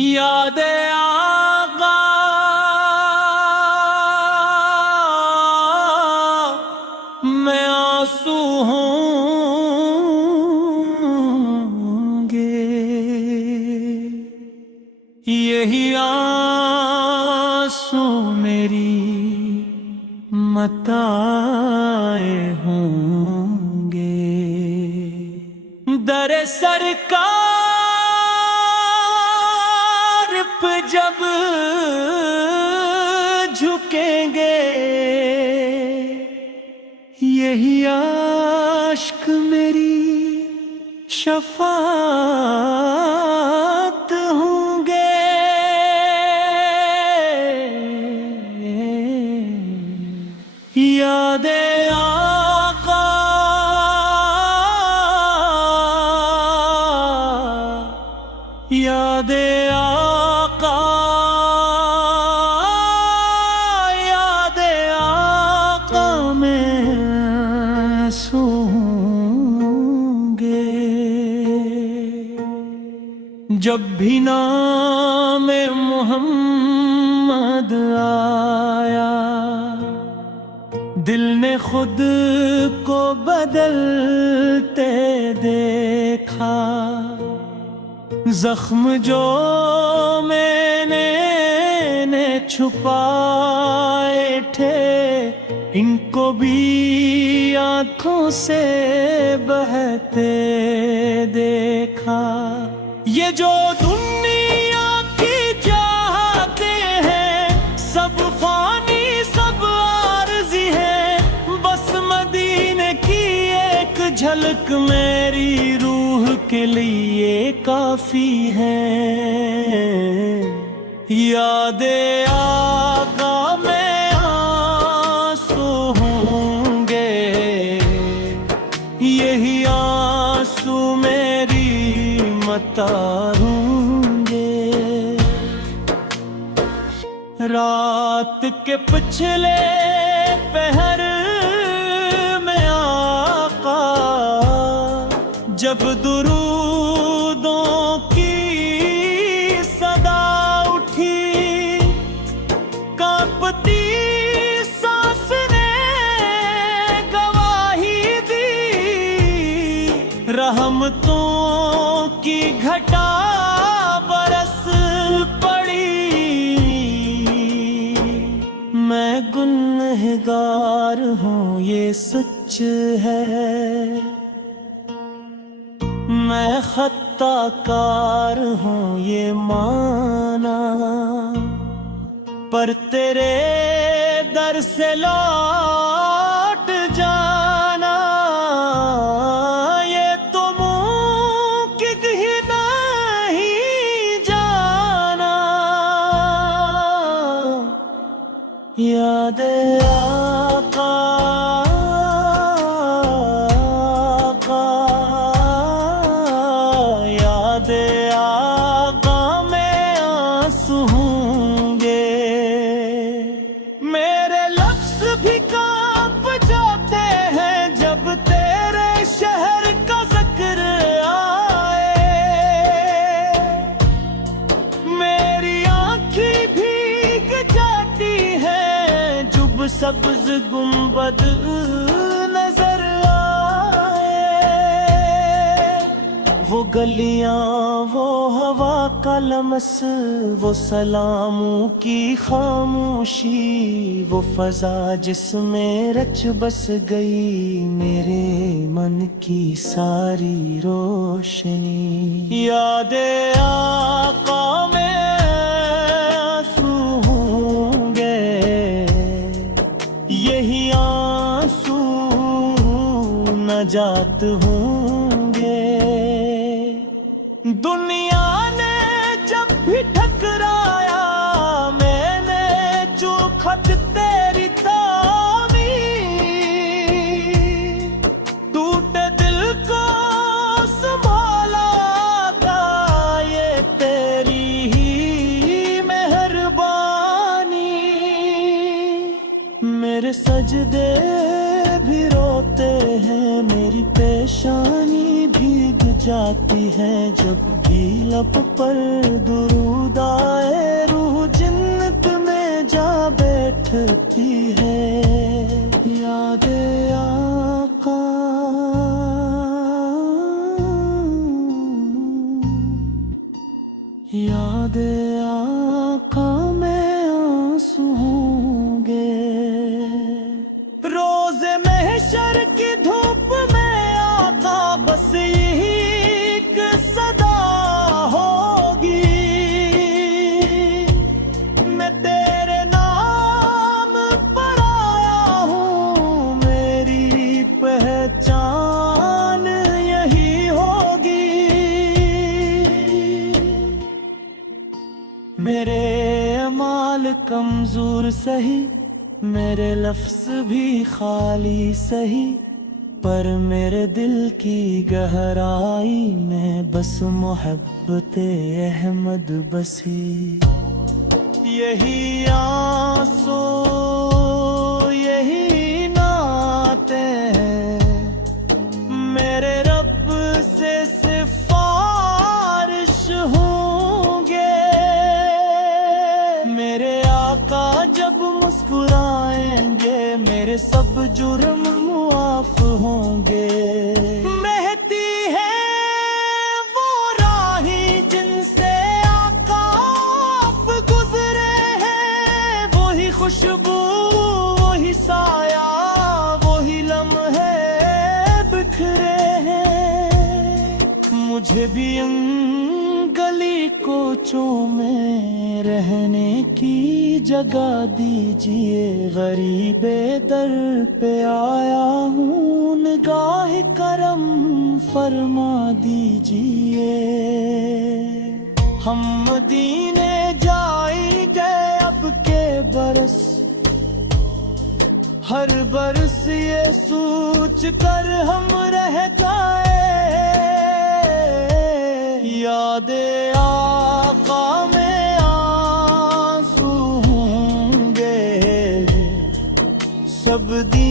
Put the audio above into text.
यादे आका मैं आंसू होंगे, यही आंसू मेरी मताए होंगे। दर सरकार पे जब झुकेंगे, यही आश्क मेरी शफाअत होंगे। यादे आका यादे आका यादे आका में सूंगे। जब भी नाम मोहम्मद आया, दिल ने खुद को बदलते देखा। जख्म जो मैंने छुपाए थे, इनको भी आंखों से बहते देखा। ये जो दुनिया की चाहते हैं, सब फानी सब आरज़ी है। बस मदीने की एक झलक मेरी रूह के लिए काफी है। यादे आका में आंसू होंगे, यही आंसू मेरी मता होंगे। रात के पिछले पहर में आका जब दुरूदों की सदा उठी, कांपती सांस ने गवाही दी। रहमतों की घटा बरस पड़ी, मैं गुनहगार हूँ ये सच है। मैं खताकार हूँ ये माना, पर तेरे दर से लौट जाना ये तो मुमकिन ही नहीं जाना। याद आका यादे आका में आंसू होंगे। मेरे लफ्ज़ भी कांप जाते हैं जब तेरे शहर का जिक्र आए। मेरी आँखें भीग जाती हैं जब सब्ज़ गुंबद नजर आए। वो गलियां, वो हवा का लमस, वो सलामों की खामोशी, वो फजा जिसमें रच बस गई मेरे मन की सारी रोशनी। यादे आका में आंसू होंगे, यही आंसू नजात होंगे। दुनिया ने जब भी ठकराया, मैंने जो खत तेरी थामी। टूटे दिल को संभाला ये तेरी ही मेहरबानी। मेरे सजदे भी रोते हैं, मेरी पेशानी भीग जाती है जब भी लब पर दुरूद आए, रूह जन्नत में जा बैठती है। यादे आका यादे आका में आंसू होंगे, रोज़े महशर की धूप में आका बस यही एक सदा होगी, मैं तेरे नाम पर आया हूँ, मेरी पहचान यही होगी। मेरे अमाल कमजोर सही, मेरे लफ्ज़ भी खाली सही, पर मेरे दिल की गहराई में बस मोहब्बते अहमद बसी। यही आंसू यही नाते मेरे रब से सिफारिश होंगे, मेरे आका जब मुस्कुराएंगे मेरे सब जुर्म मुआफ होंगे। महती है वो राही जिनसे आका आप गुजरे हैं, वही खुशबू वही साया वही लम्हे बिखरे हैं, मुझे भी गली कोचों में रहने की जगह दीजिए, गरीबे दर पे आया हूँ, निगाह करम फरमा दीजिए। हम मदीने जाएंगे अब के बरस, हर बरस ये सोच कर हम रह जाए, यादे आका में आंसू होंगे सब दिन।